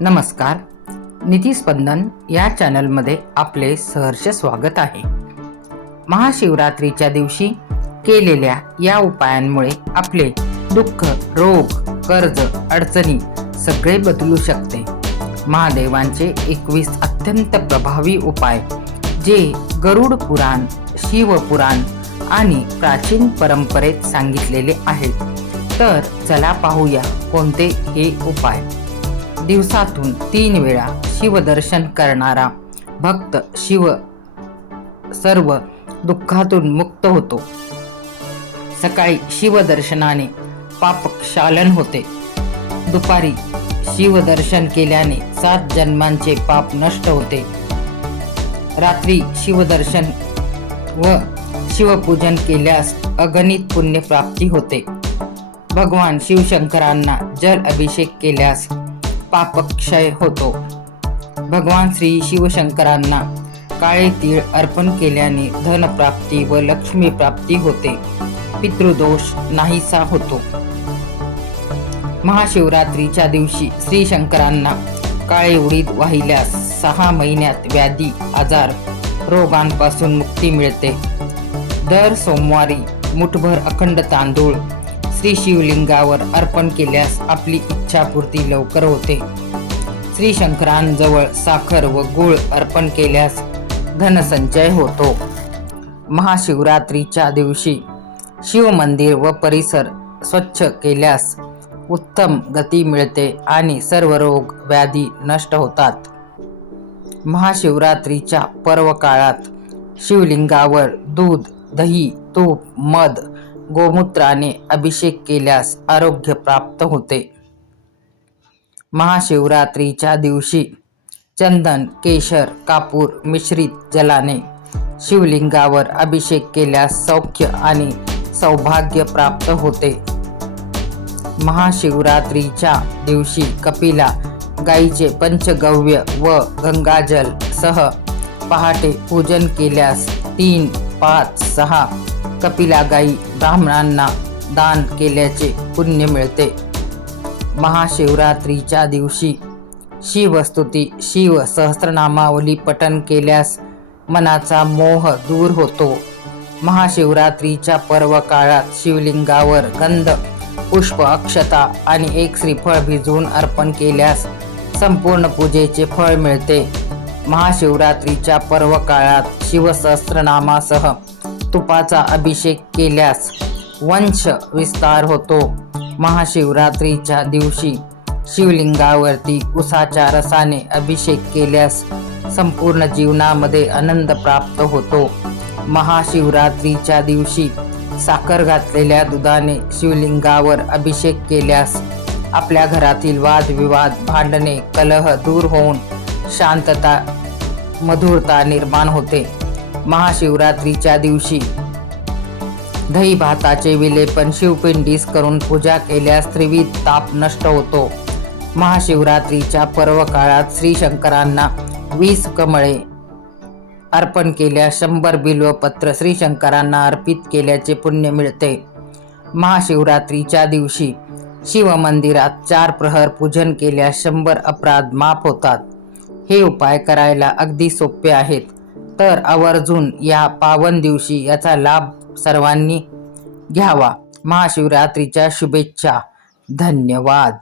नमस्कार. निधिस्पंदन या चॅनलमध्ये आपले सहर्ष स्वागत आहे. महाशिवरात्रीच्या दिवशी केलेल्या या उपायांमुळे आपले दुःख, रोग, कर्ज, अडचणी सगळे बदलू शकते. महादेवांचे 21 अत्यंत प्रभावी उपाय जे गरुड पुराण, शिवपुराण आणि प्राचीन परंपरेत सांगितलेले आहेत. तर चला पाहूया कोणते हे उपाय. दिवसातून 3 वेळा शिवदर्शन करणारा भक्त सर्व दुःखातून मुक्त होतो. सकाळी शिवदर्शनाने पापक्षालन होते. दुपारी शिवदर्शन केल्याने 7 जन्मांचे पाप नष्ट होते. रात्री शिवदर्शन व शिवपूजन केल्यास अगणित पुण्य प्राप्ती होते. भगवान शिवशंकरांना जल अभिषेक केल्यास पापक्षय होतो. भगवान श्री शिवशंकरांना काळे तीळ अर्पण केल्याने धनप्राप्ती व लक्ष्मी प्राप्ती होते. पितृदोष नाहीसा होतो. महाशिवरात्रीच्या दिवशी श्री शंकरांना काळे उडीद वाहिल्यास 6 महिन्यात व्याधी, आजार, रोगांपासून मुक्ती मिळते. दर सोमवारी मुठभर अखंड तांदूळ श्री शिवलिंगावर अर्पण केल्यास आपली इच्छापूर्ती लवकर होते. श्री शंकरांजवळ साखर व गूळ अर्पण केल्यास धनसंचय होतो. महाशिवरात्रीच्या दिवशी शिवमंदिर व परिसर स्वच्छ केल्यास उत्तम गती मिळते आणि सर्व रोग व्याधी नष्ट होतात. महाशिवरात्रीच्या पर्व काळात शिवलिंगावर दूध, दही, तूप, मध, गोमूत्राने अभिषेक केल्यास आरोग्य प्राप्त होते. महाशिवरात्रीच्या दिवशी चंदन, केशर, कापूर मिश्रित जलाने शिवलिंगावर अभिषेक केल्यास सौख्य आणि सौभाग्य प्राप्त होते. महाशिवरात्रीच्या दिवशी कपिला गायीचे पंचगव्य व गंगाजल सह पहाटे पूजन केल्यास 3, 5, 6 कपिला गायी ब्राह्मणांना दान केल्याचे पुण्य मिळते. महाशिवरात्रीच्या दिवशी शिवस्तुती, शिव सहस्रनामावली पठण केल्यास मनाचा मोह दूर होतो. महाशिवरात्रीच्या पर्व काळात शिवलिंगावर गंध, पुष्प, अक्षता आणि 1 श्रीफळ भिजवून अर्पण केल्यास संपूर्ण पूजेचे फळ मिळते. महाशिवरात्रीच्या पर्व काळात शिवसहस्रनामासह तुपाचा अभिषेक केल्यास वंश विस्तार होतो. महाशिवरात्रीच्या दिवशी शिवलिंगावरती उसाच्या रसाने अभिषेक केल्यास संपूर्ण जीवनामध्ये आनंद प्राप्त होतो. महाशिवरात्रीच्या दिवशी साखर घातलेल्या दुधाने शिवलिंगावर अभिषेक केल्यास आपल्या घरातील वादविवाद, भांडणे, कलह दूर होऊन शांतता, मधुरता निर्माण होते. महाशिवरात्रीच्या दिवशी दही भाताचे विलेपन शिवपिंडीस करून पूजा केल्यास त्रिविध ताप नष्ट होतो. महाशिवरात्रीच्या पर्व काळात श्री शंकरांना 20 कमळे अर्पण केल्यास 100 बिल्वपत्र श्री शंकरांना अर्पित केल्याचे पुण्य मिळते. महाशिवरात्रीच्या दिवशी शिवमंदिरात 4 प्रहर पूजन केल्यास 100 अपराध माफ होतात. हे उपाय करायला अगदी सोपे आहेत. तर आवर्जून या पावन दिवशी याचा लाभ सर्वांनी घ्यावा. महाशिवरात्रीच्या शुभेच्छा. धन्यवाद.